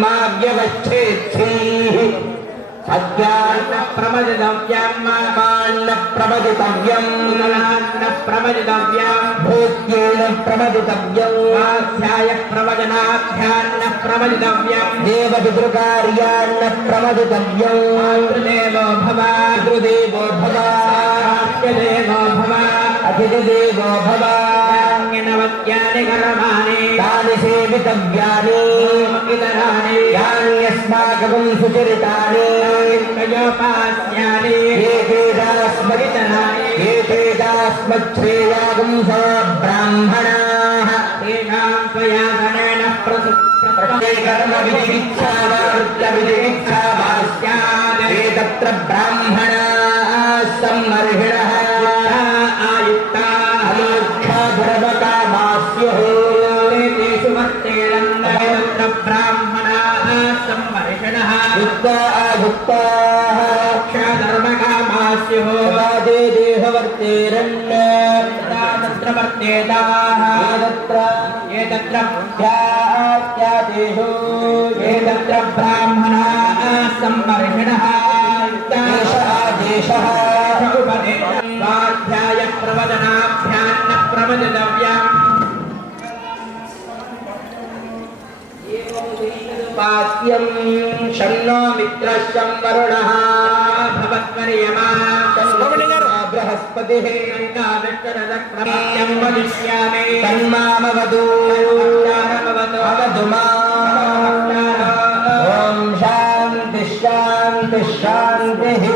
मा व्यवच्छेत्सीः अज्ञान प्रमदितव्यं मान्न प्रमदितव्यं नान्न प्रमदितव्यं भूत्येन प्रमदितव्यं आध्याय प्रवचनाध्यान्न प्रमदितव्यं देवपितृकार्यान्न प्रमदितव्यं मातृदेवो भव पितृदेवो भव आचार्यदेवो भव अतिथिदेवो भव नवत्यानि कर्माणि तानि सेवितव्यानि इतराणि यान्यस्माकं सुचरितानि कयोपास्यानि एतेदास्मच्छ्रेयागं स ब्राह्मणाः तेषां त्वया गणेन कर्मविधिच्छावास्यात् एतत्र ब्राह्मणाः सम्मर्हिणः आयुक्ताः मोक्षधर्मकामास्युः तेषु वर्तेरन्न ब्राह्मणाः सम्मर्हिणः युक्ता आयुक्ताः मोक्षधर्मकामास्युः ते देहवर्तेरन्न तत्र वर्तेताः एतत्र ध्यात्यादेषु एतत्र ब्राह्मणाः सम्मर्हिणः आदेशः स्वाध्याय प्रवचनाभ्यान्न प्रवचतव्यम् पात्यं शन्नो मित्रश्चं वरुणः भवत्वर्यमा बृहस्पतिः विष्णुरदक्रमं वदिष्यामि तन्मामवतु अवतु माम् ॐ शान्तिः शान्तिः शान्तिः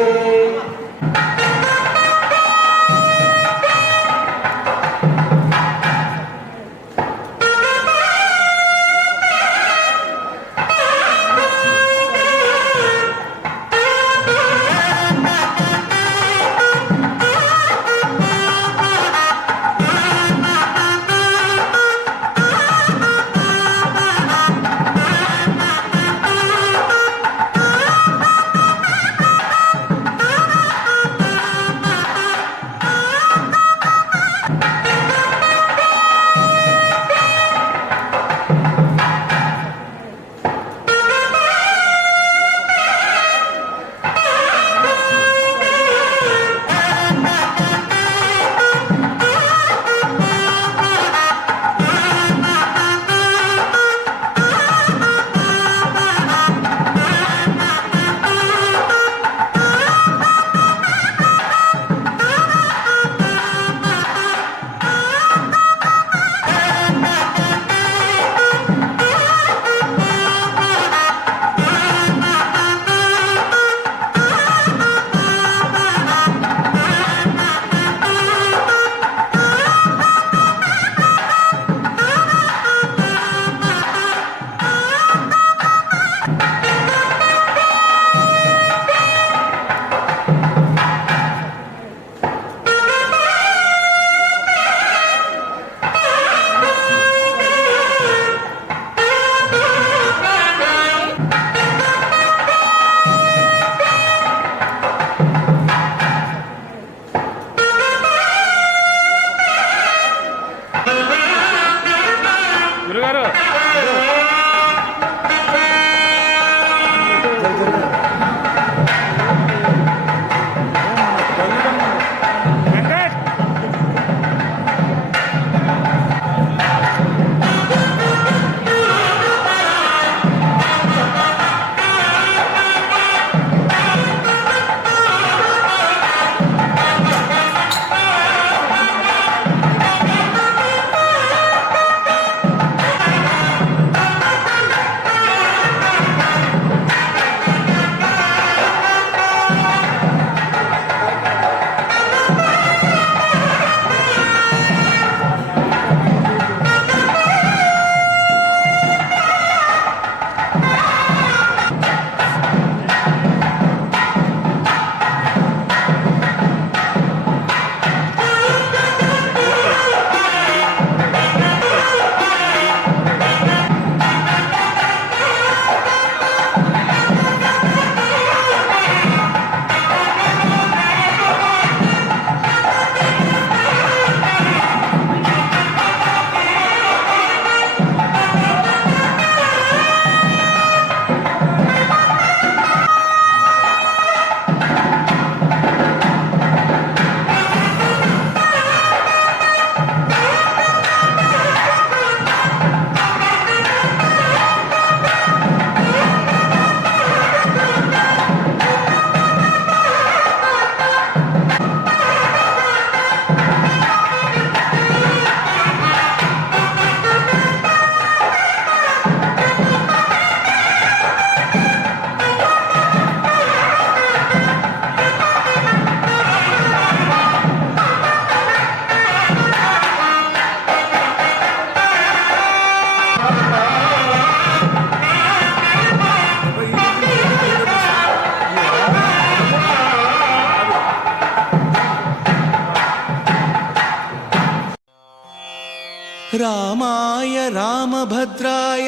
रामाय रामभद्राय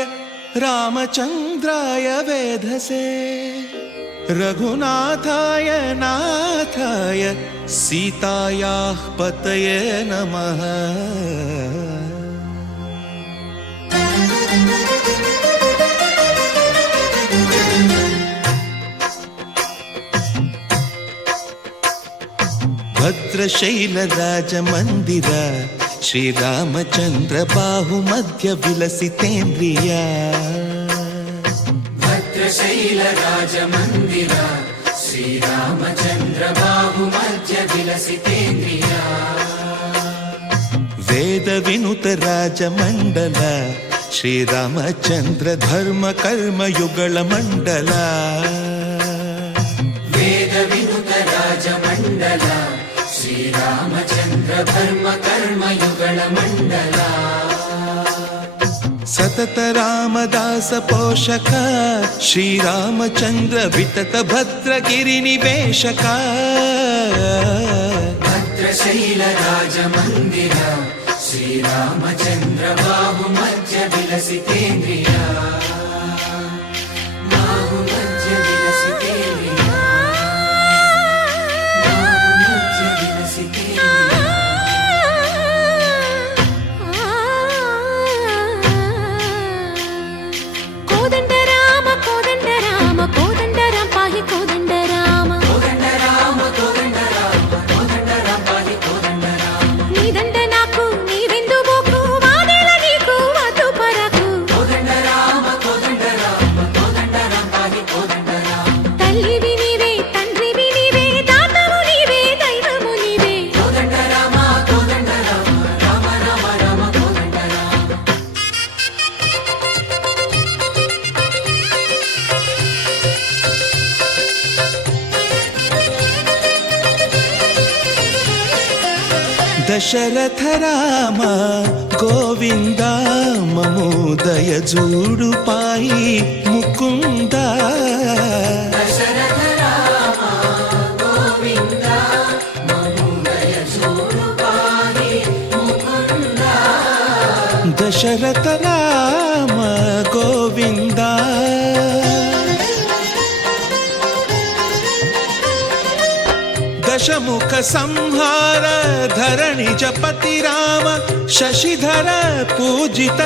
रामचन्द्राय वेधसे रघुनाथाय नाथाय सीतायाः पतये नमः। भद्रशैलराजमन्दिर श्रीरामचन्द्र बाहुमध्य विलसितेन्द्रिया भद्रशैलराजमन्दिर श्रीरामचन्द्र बाहुमध्य विलसितेन्द्रिया वेदविनुत राजमण्डल श्रीरामचन्द्र धर्म कर्म युगल मण्डल वेदविनुत राजमण्डल श्रीरामचन्द्र धर्म कर्म युगल मण्डल सतत रामदास पोषक श्रीरामचन्द्र वितत भद्रगिरिनिवेशक भद्रशैलराजमन्दिर श्रीरामचन्द्र बाहुमध्य विलसितेन्द्रिया बाहुमध्य विलसितेन्द्रिया बाहुमध्य विलसितेन्द्रिया। कोदंड राम पाहि कोदंड राम पाहि कोदंड राम नी దండ నాకు నీ విందు బోకు వాదేల నీకు వద్దు పరకు కోదండ రామ పాहि కోదండ రామ తల్లివి నీవే తండ్రివి నీవే దాతవు నీవే దైవము నీవే కోదండ రామ రామ రామ రామ కోదండ రామ। दशरथ राम गोविंद ममोदय जूडु पाई मुकुंद दशरथ राम गोविंद ममोदय जूडु पाहि मुकुंद दशरथ राम गोविंद दशमुख संहार धरणि जपति राम शशिधर पूजित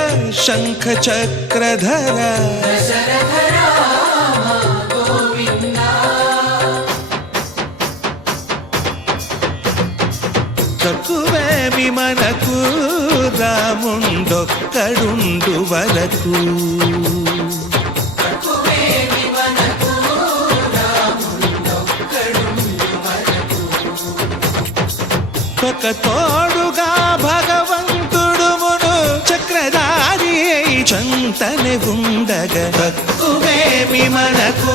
शंख चक्रधर दशरथ राम गोविंद తక్కువేమి మనకు రాముండొక్కడుండు వరకు తక్కువేమి మనకు రాముండొక్కడుండు వరకు ఒక తోడుగా భగవంతుడుమును చక్రధారి అయి చంతనే ఉండగా తక్కువేమి మనకు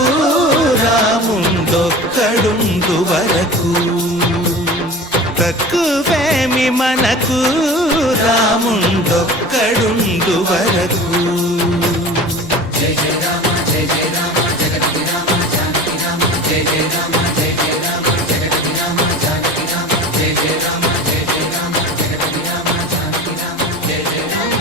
రాముండొక్కడుండు వరకు తక్కువేమి మనకు రాముండొక్కడుండు వరకు జయ జయ రామ జగతి రామ జానకి రామ జయ జయ రామ జగతి రామ జానకి రామ జయ జయ రామ జగతి రామ జానకి రామ జయ జయ రామ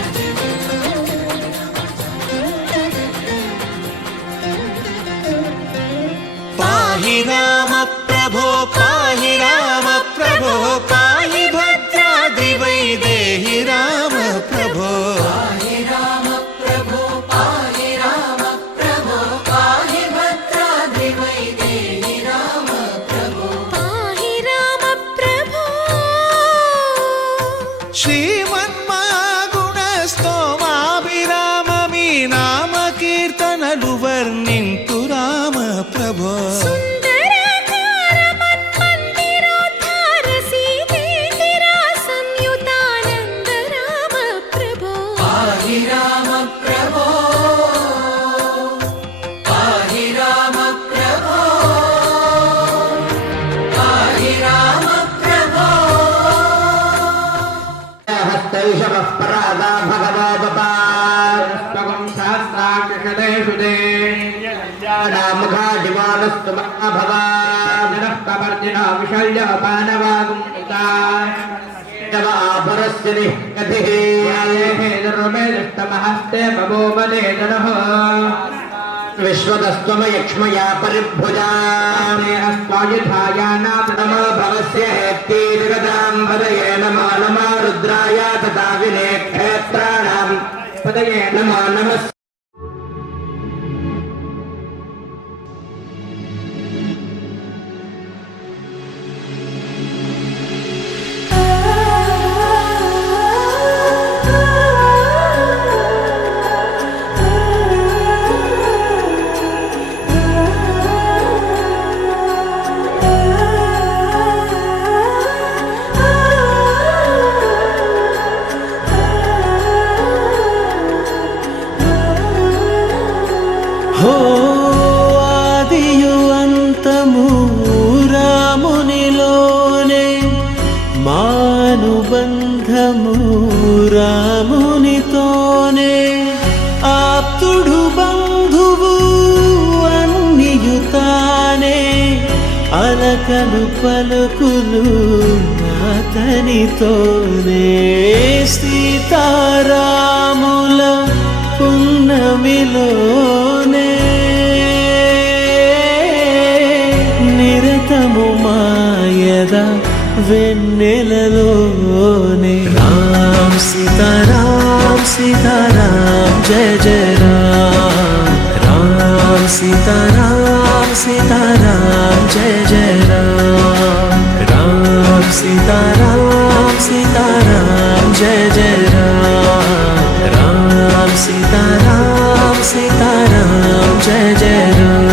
पाहि राम प्रभो पाहि राम प्रभो पाहि भद्राद्रि वैदेहि राम प्रभो पाहि राम प्रभो पाहि राम प्रभो पाहि भद्राद्रि वैदेहि राम प्रभो పాహి రామ ప్రభో श्रीमन्मागुण स्तोमाभिराम మీ నామ కీర్తనలు వర్ణింతు రామ ప్రభో సుందరకార మన్మందిరోద్ధార సీతేందిరా సంయుతానంద రామ ప్రభో पाहि राम प्रभो पाहि राम प्रभो पाहि राम प्रभो हस्तैषवः परादा भगवोपपास्तवं सहस्राक्षदेषु ते मुखादिवानस्तु महाभवानः कवर्जिनो विशल्योपानवागुंता तव आपरस्य निःकतिः निर्मेदस्तमहस्ते बभूवने जनः विश्वतस्त्वमयक्ष्मया परिभुजा अस्त्वायुधायानातनमो भवस्य हेत्तीर्गतां पदये नमो नमो रुद्राय तथा विनेक्षेत्राणां पदये नमो नमः హో ఆదియు అంతము రామునిలోనే మానుబంధము రామునితోనే ఆప్తుడు బంధువు అన్నియుతానే అలకలు పలుకులు అతనితోనే సీతారాముల పున్నమిలోనే నిరతము మాయద వెన్నెలలోనే రామ్ సీతారాం సీతారాం జయ జయ రామ్ రామ్ సీతారాం సీతారాం జయ జయ రామ్ రామ్ సీతారాం సీతారాం జయ జయ రామ్ రామ్ సీతారాం సీతారాం జయ జయ రామ్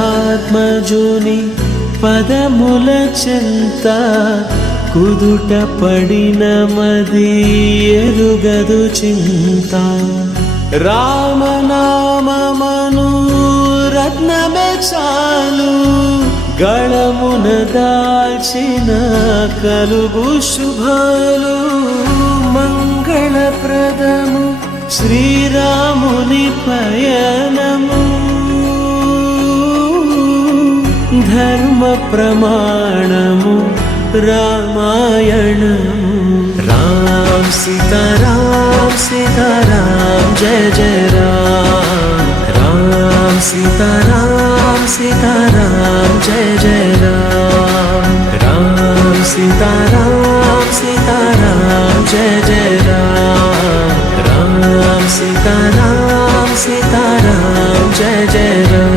దశరథాత్మజుని పదముల చెంత కుదుట పడిన మది ఎరుగదు చింత రామనామమను రత్నమే చాలు గళమున దాల్చిన కలుగు శుభాలు మంగళప్రదము శ్రీరాముని పయనము ధర్మ ప్రమాణము రామాయణము రామ్ సీతారాం సీతారాం జయ జయ రామ్ రామ్ సీతారాం సీతారాం జయ జయ రామ్ రామ్ సీతారాం సీతారాం జయ జయ రామ్ రామ్ సీతారాం సీతారాం జయ జయ రామ్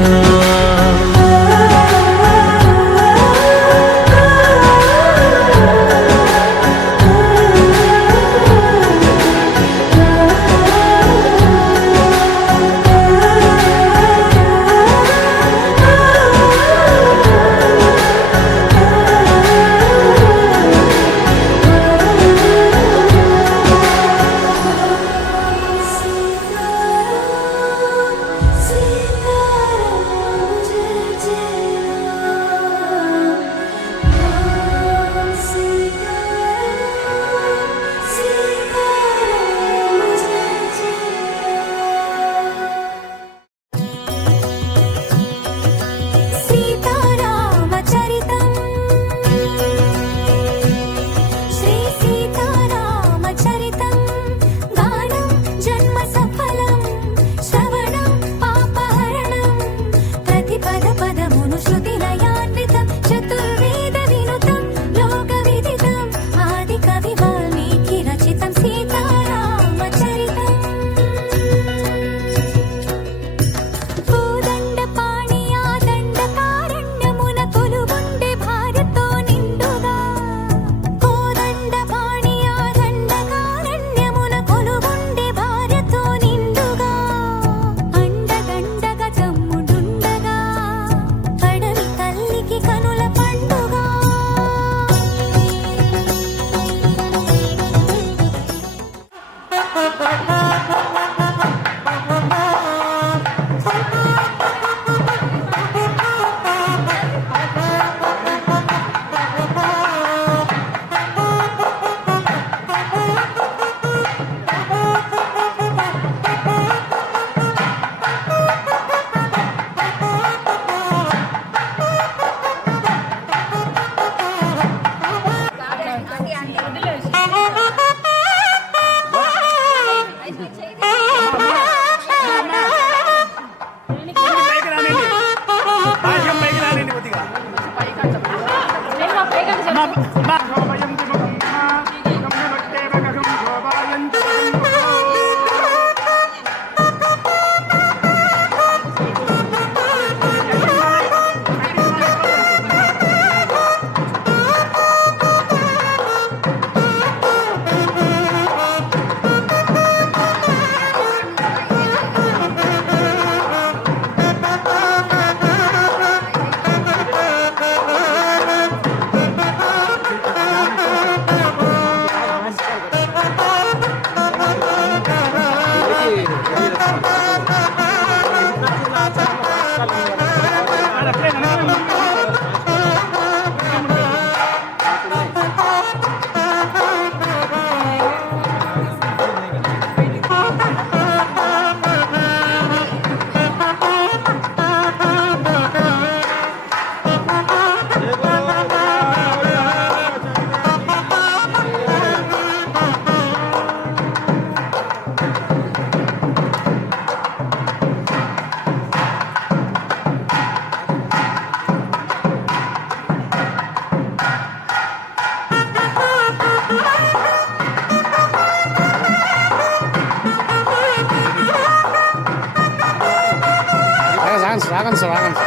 సార్ ఆగండి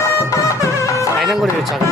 సార్ ఆయన కూడా వచ్చాక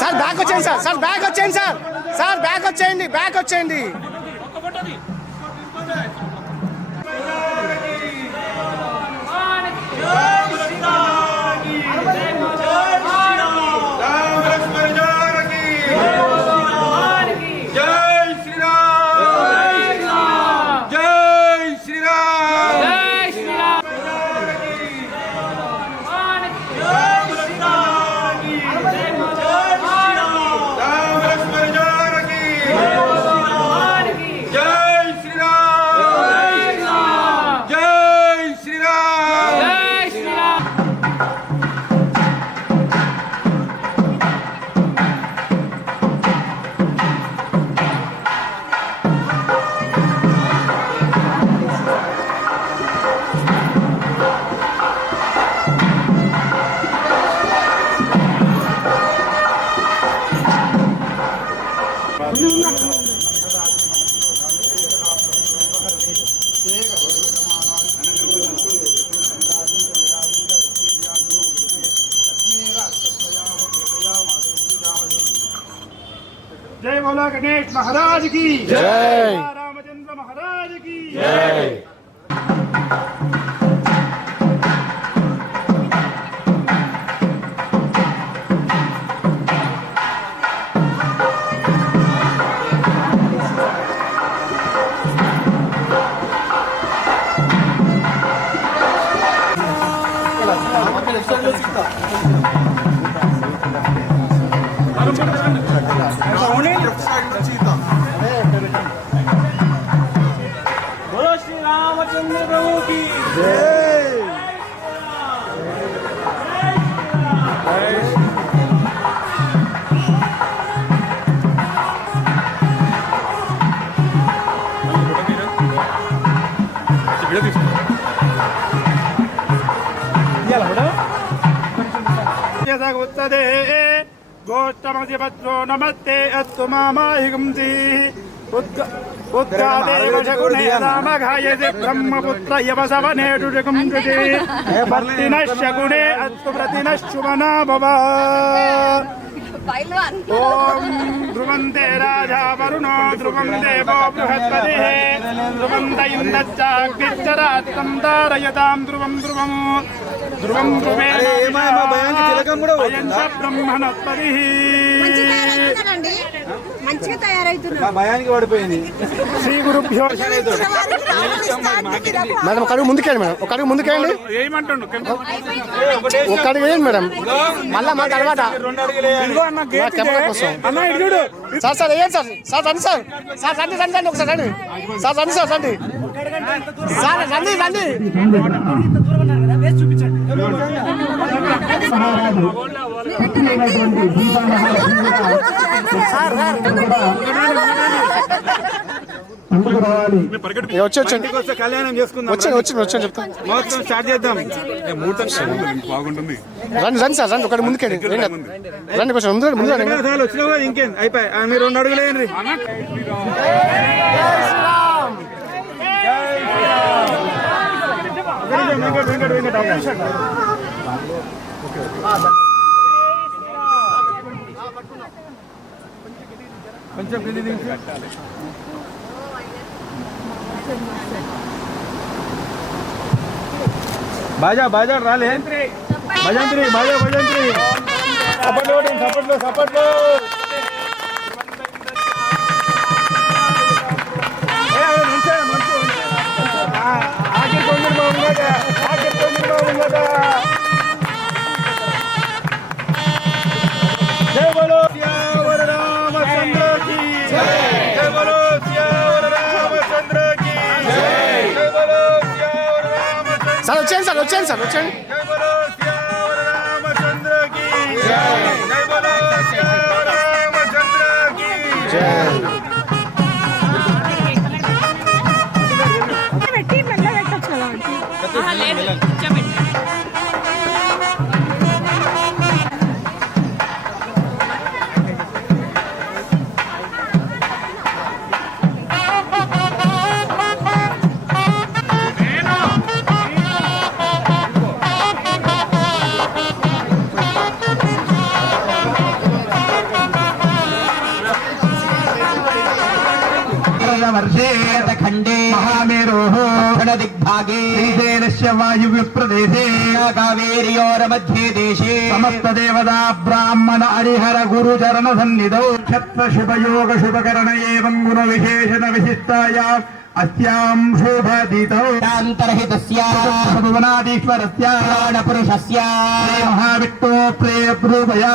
సార్ బ్యాక్ వచ్చేయండి సార్ బ్యాక్ వచ్చేయండి సార్ బ్యాక్ వచ్చేయండి जय बोला गणेश महाराज की जय, रामचंद्र महाराज की जय। बोलो श्री ఉత్తదే గోష్టమధిపత్రో నమస్తే అస్తు మామాహిగుంసి ఉద్గాదేవ శగునే రామఘాయసి బ్రహ్మపుత్ర యవసవనేటుజగుం జుజే భర్తినశ్శగునే అస్తు ప్రతినశ్శుమనా భవ ఓం ధ్రువంతే రాజా వరుణో ధ్రువం దేవో బృహస్పతిః ధ్రువంత ఇంద్రశ్చాగ్నిశ్చరాత్తం ధారయతాం ధ్రువం ధ్రువం ధ్రువం ధ్రువేణ బ్రహ్మణస్పతిః. మంచిగా తయారవుతున్నారు. భయానికి పడిపోయింది. శ్రీ గురుభ్యో మేడం ఒక అడుగు ముందుకేయండి మేడం, ఒక అడుగు ముందుకేయండి. ఏమంటుండు ఒక అడుగు వేయండి మేడం, మళ్ళా మాకు అలవాట కెమెరా కోసం. సార్ సార్ వేయండి సార్, సార్ రండి సార్, సార్ రండి రండి రండి ఒకసారి రండి సార్, రండి సార్ రండి సార్ రండి రండి. వచ్చి వచ్చండి, కళ్యాణం చేసుకుందాం. వచ్చండి వచ్చండి వచ్చండి చెప్తాను. మొత్తం స్టార్ట్ చేద్దాం. బాగుంటుంది. రండి రండి సార్ రండి, ఒకటి ముందుకేయండి రండి కొంచెం ముందు ముందు రండి. వచ్చినావు కదా ఇంకేం అయిపోయి మీరు 2 అడుగులు వేయండి. కొంచెం బాజా బాజా రాలే భజంత్రి బాజా భజంత్రి సపట్లో సపట్లో సపట్లో జై బోలో శ్యావర రామచంద్ర की जय बोलो श्यावर रामचंद्र की जय बोलो श्यावर रामचंद्र సార్ వచ్చేయండి సార్ వచ్చేయండి సార్ వచ్చేయండి. जय बोलो श्यावर रामचंद्र की जय बोलो श्यावर रामचंद्र की పెట్టి మెల్ల పెట్టచ్చు కదా. वर्षेत खंडे महामेरोः दिग्भागे श्रीशैलस्य वायुव्यप्रदेशे कावेर्योर मध्ये देशे समस्त देवता ब्राह्मण हरिहर गुरुचरण सन्निधौ क्षत्र शुभयोग शुभकरण एवं गुण विशेषण विशिष्टाया अस्यां शोभदितौ शान्तरहितस्य भुवनाधीश्वरस्य प्राणपुरुषस्य महाविष्णो प्रेयरूपया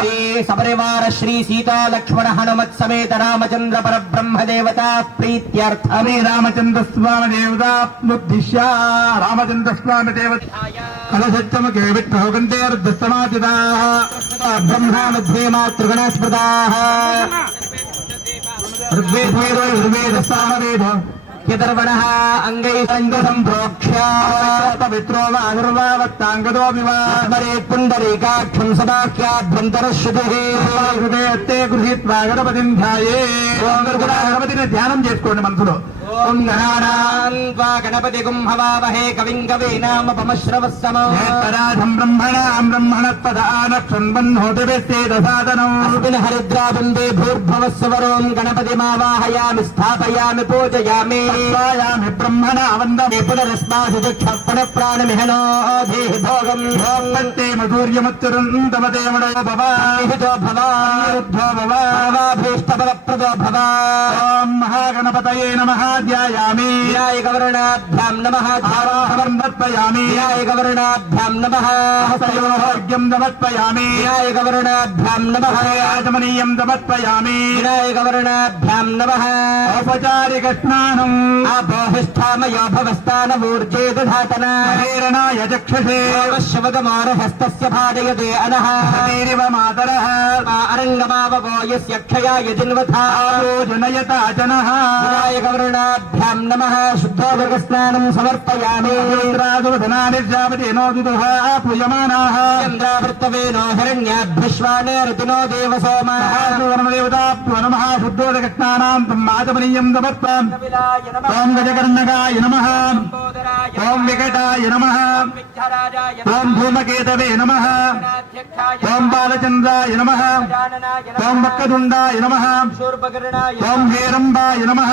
श्री सपरिवार श्री सीता लक्ष्मण हनुमत् समेत रामचंद्र परब्रह्म देवता प्रीत्यर्थमे रामचंद्र स्वामी देवता मुद्दिश्य रामचंद्र स्वामी देवता कलशच्चमके विष्णो गन्धे रुद्रस्तमादिताः ब्रह्मा मध्ये मातृगणस्मृताः ऋग्वेद सामवेद यतर्वणः अंगैसंप्रोक्ष्य पवित्रो वानुर्वावत्तांगदो विवाहमरे पुंडरीकाक्षं सदाख्याभ्यन्तरश्रुतिः हृदयत्ते गृहीत्वा गणपतिं ध्याये. ఓం గణపతిని ధ్యానం చేసుకోండి మనసులో. ఓం గణానాన్వా గణపతిగుం హవామహే కవిం కవీనాముపమశ్రవస్సమం పరాధం బ్రహ్మణాం బ్రహ్మణత్పదాన క్షణ్వన్నోతి విశ్వేదసాదనం అస్మిన్ హరిద్రాబందే భూర్భవస్వరోం గణపతిమావాహయామి స్థాపయామి పూజయామి స్థాపయామి బ్రహ్మణా వందమే పునరస్మాసి చక్షప్పణ ప్రాణమిహనో దేహి భోగం ఓం వందే మధుర్యమత్తురుందమదే ముడయో భవ హితో భవ రుద్ధో భవ వాభీష్టఫలప్రదో భవ. ఓం మహాగణపతయే నమః. ध्यायामि विनायकवर्णाभ्यां नमः धाराहरं दत्पयामि विनायकवर्णाभ्यां नमः हस्तयोर्घ्यं समर्पयामि विनायकवर्णाभ्यां नमः आचमनीयं समर्पयामि विनायकवर्णाभ्यां नमः औपचारिकस्नानम् अभोहिष्ठामयो भवस्थानमूर्जे दधातन हेरणाय चक्षुषे शवगमानहस्तस्य भाजयते अनः हरेरिव मातरः अरङ्गमावगो यस्य क्षयाय जिन्वथा जनयता जनः विनायकवर्णाभ्यां नमः शुद्धोदकस्नानं समर्पयामि इंद्रादुधनानिर्जापतेनोदितः पूयमानाः चन्द्रावृत्तवेनो हिरण्याभ्यश्वाने ऋतुनो देवसोमाः सुवर्णदेवताभ्यो नमः शुद्धोदकस्नानां आचमनीयं समर्पयामि ओं गजकर्णकाय नमः ओं विकटाय नमः ओं धूमकेतवे नमः ओं बालचन्द्राय नमः ओं वक्रतुण्डाय नमः ओं हेरम्बाय नमः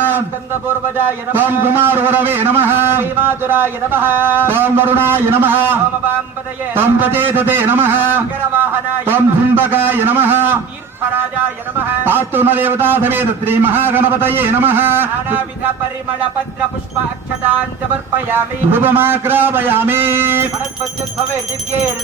ओं कुमारवरवे नमः ओं वरुणाय नमः ओं प्रचेतते नमः ओं धुम्बकाय नमः आस्तु देवता समेत श्री महागणपतये नमः परिमल पत्र पुष्प अक्षतान् समर्पयामि धूपमाग्रापयामि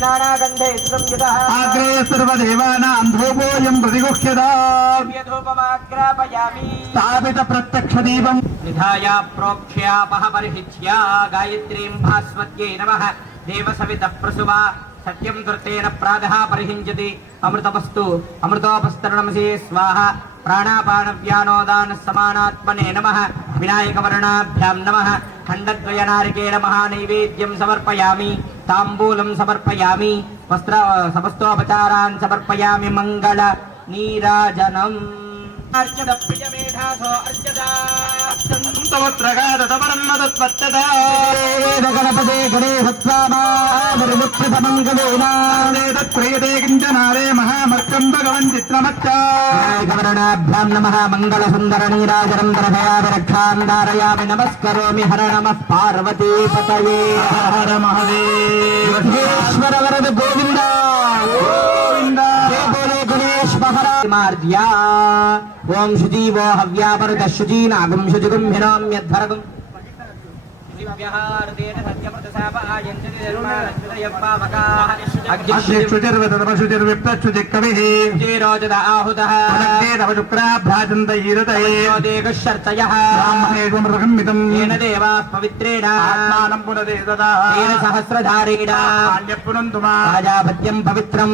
नानागन्धे संयुतः आग्रे सर्वदेवानां धूपोऽयं प्रतिगुह्यताम् धूपमाग्रापयामि स्थापित प्रत्यक्षदीपम् निधाय प्रोक्ष्यापः परिहिच्या गायत्रीं भास्वत्यै नमः देवसवितः प्रसुवा सत्यं दुर्तेन प्रातः परिहिञ्जति अमृतमस्तु अमृतोपस्तरणमसि स्वाहा प्राणापानव्यानोदान समानात्मने नमः विनायकवर्णाभ्यां नमः खण्डद्वयनारिकेण महानैवेद्यं समर्पयामि ताम्बूलं समर्पयामि समस्तोपचारान् समर्पयामि मङ्गल नीराजनम् अर्चद प्रियमेधासो अर्चदा गणपते गणेशत्वामामुक्तिमङ्गलेनाप्रियते किञ्चनारे महामर्कं भगवन् चित्रमच्चाभ्यां नमः मङ्गलसुन्दरनीराजनं दर्शयामि रक्षां धारयामि नमस्करोमि हर नमः पार्वतीपतये हर महादेव ईश्वर वरद गोविन्द गोविन्द जय बोले गणेश महाराज मार्द्या ओम शुजीवो हव्यापरुत शुचीनागुं शुचिगुंभिनाम्यद्धरगुं सहस्रधारेण पवित्रं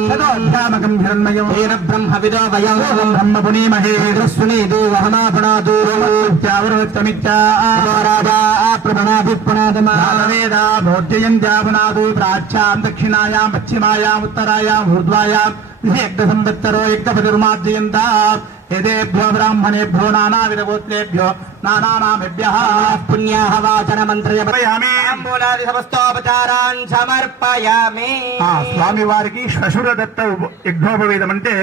ब्रह्म विदो वयं ब्रह्म पुनीमहे सुनीदोहमापणादो राजा प्रभणाभिप्रणदमावेदा भोज्ययन्त्यापणादो प्राच्यां दक्षिणायां पश्चिमायाम् उत्तरायाम् ऊर्ध्वायाम् एकसंवत्सरो एकपतिर्मार्जयन्ता एतेभ्यो ब्राह्मणेभ्यो नानाविधगोत्रेभ्यो नानानामेभ्यः पुण्याः वाचनमन्त्रयामि मूलादि समस्तोपचारान् समर्पयामि స్వామి వారికి శ్వశురదత్త యజ్ఞోపవేదం అంటే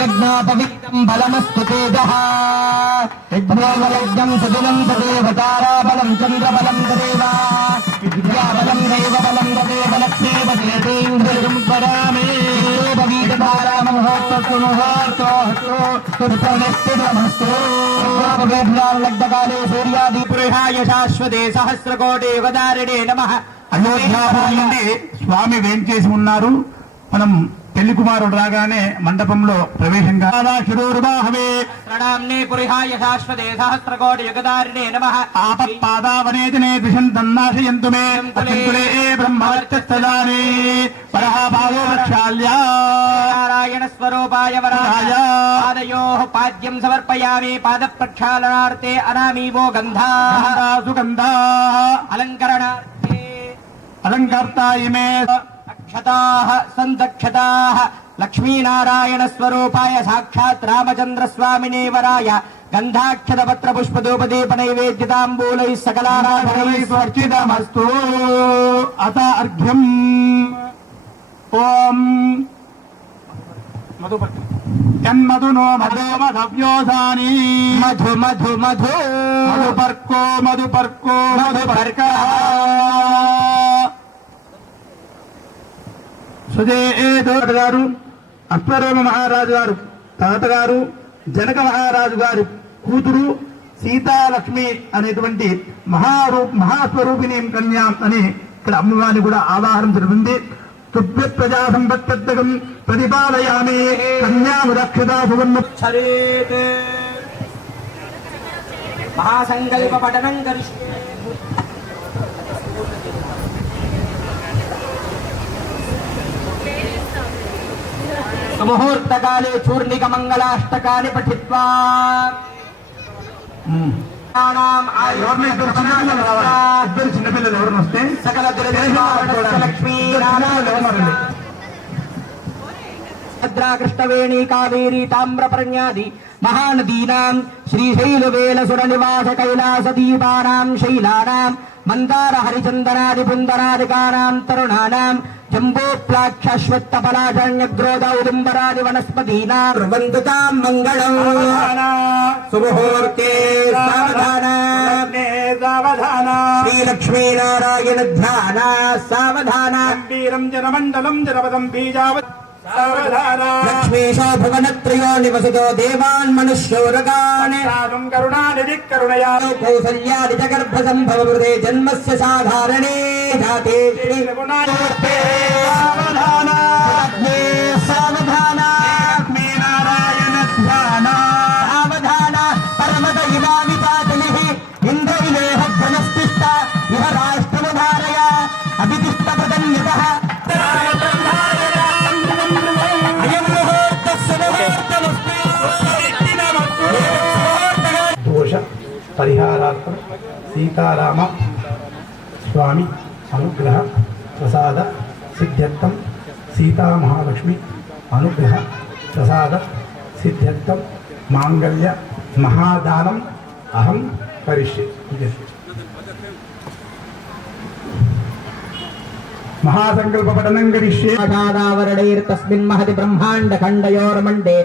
यज्ञापवित्रं बलमस्तु तेजः यज्ञोपलज्ञं सदुलं तदेवतारा बलं चन्द्रबलं तदेव विद्याबलं दैवबलं तदेव लक्ष्मीपदेतेन्द्रं परामे लग्नकाले सूर्यादिपुरुषाय शाश्वते सहस्रकोटि యుగదారిణే నమః. అయోధ్యాపురం నుండి స్వామి వేంచేసి ఉన్నారు. మనం పెళ్లి కుమారుడు రాగానే మండపంలో ప్రవేశంగా ప్రణామ్నే పురిహాయ శాశ్వతే సహస్రకోటి యుగదారిణే నమః. ఆపత్పాదావనేతినే దిశంతన్నాశయంతు మే అత్యంతులే బ్రహ్మవర్చస్తదానే పరహాభాగో వృక్షాల్యా నారాయణ స్వరూపాయ వరాయ పాదయోః పాద్యం సమర్పయామి పాద ప్రక్షాళనార్థే అనామీవో గంధాః సుగంధాః అలంకరణార్థే అలంకర్తా ఇమే అక్షతాః సందక్షతాః లక్ష్మీనారాయణ స్వరూపాయ సాక్షాత్ రామచంద్ర స్వామినే వరాయ గంధాక్షత పత్ర పుష్ప ధూపదీప నైవేద్యతాంబూలై సకలారాధనై స్వర్చితమస్తు. అత అర్ఘ్యం ఓం యన్మధునో మధోమధవ్యోధాని మధు మధు మధు మధుపర్కో మధుపర్కో మధుపర్క సుజేతోట గారు అశ్వరోమ మహారాజు గారు తాతగారు జనక మహారాజు గారు కూతురు సీతాలక్ష్మి అనేటువంటి మహాస్వరూపిణి కన్యా అని ఇక్కడ అమ్మవారిని కూడా ఆవాహనం జరుగుతుంది. తుభ్య ప్రజా సంపత్తగం ప్రతిపాలయామి కన్యామురక్షతా సువర్ణ మహాసంకల్ప పఠనం కరిష్యే. ముహూర్తకాలే చూర్ణిక మంగళాష్టకాన్ని పఠిత్వా ఇద్దరు చిన్నపిల్లలు ఎవరిని వస్తే సకల లక్ష్మీ భద్రాకృష్ణవేణి కావేరీ తామ్రపర్ణ్యాది మహానదీనాం శ్రీశైలవేలసుర నివాస కైలాస దీపానాం శైలానాం మందార హరిచందనాది పుందరాదికానాం తరుణానాం జంబోప్లాక్షశ్వత్తపలాశన్యగ్రోధ ఉదుంబరాది వనస్పతీనాం వందుతాం మంగళం సుముహూర్తే సావధాన శ్రీలక్ష్మీనారాయణ ధ్యాన సావధాన వీరం జనమండలం జనపదం బీజావత్ లక్ష్మీశో భువనత్రయో నివసతో దేవాన్ మనుష్యోరగాన్ కరుణానిధి కరుణయా కౌసల్యాది గర్భ సంభవ వృదే జన్మస్య సాధారణే జాతే సావధాన సావధాన లక్ష్మీనారాయణ ధ్యాన సావధాన పరమత ఇవావితాతలిః ఇంద్రవిలేహ ధనస్తిష్ట ఇహ రాష్ట్రముధారయ అభితిష్ట ప్రదన్యతః దోష పరిహారార్థం సీతారామ స్వామి అనుగ్రహ ప్రసాద సిద్ధ్యర్థం సీతామహాలక్ష్మి అనుగ్రహ ప్రసాద సిద్ధ్యర్థం మాంగళ్య మహాదానం అహం కరిష్యే. మహాసంకల్ప పఠనం కరిష్యే. ఆషాఢావరణైర్తస్మిన్ మహతి బ్రహ్మాండ ఖండయోర్మండే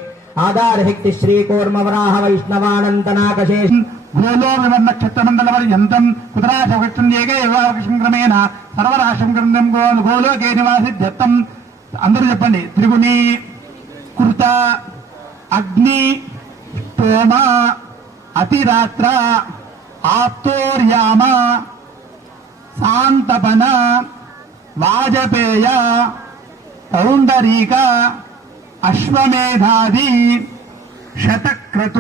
ఆధారశక్తి శ్రీకూర్మవరాహ వైష్ణవానంతనాకశేష గోలోకవర్ణ నక్షత్రమండలపర్యంతం కుతరాశకృష్ణం ఏకైవాకృష్ణం క్రమేణ సర్వరాశం క్రమం గోలోకే నివాసిద్యర్థం. అందరూ చెప్పండి. త్రిగుణి కృత అగ్ని స్తోమ అతిరాత్ర ఆప్తోర్యామ శాంతపన వాజపేయ పౌండరీక అశ్వమేధాది శతక్రతు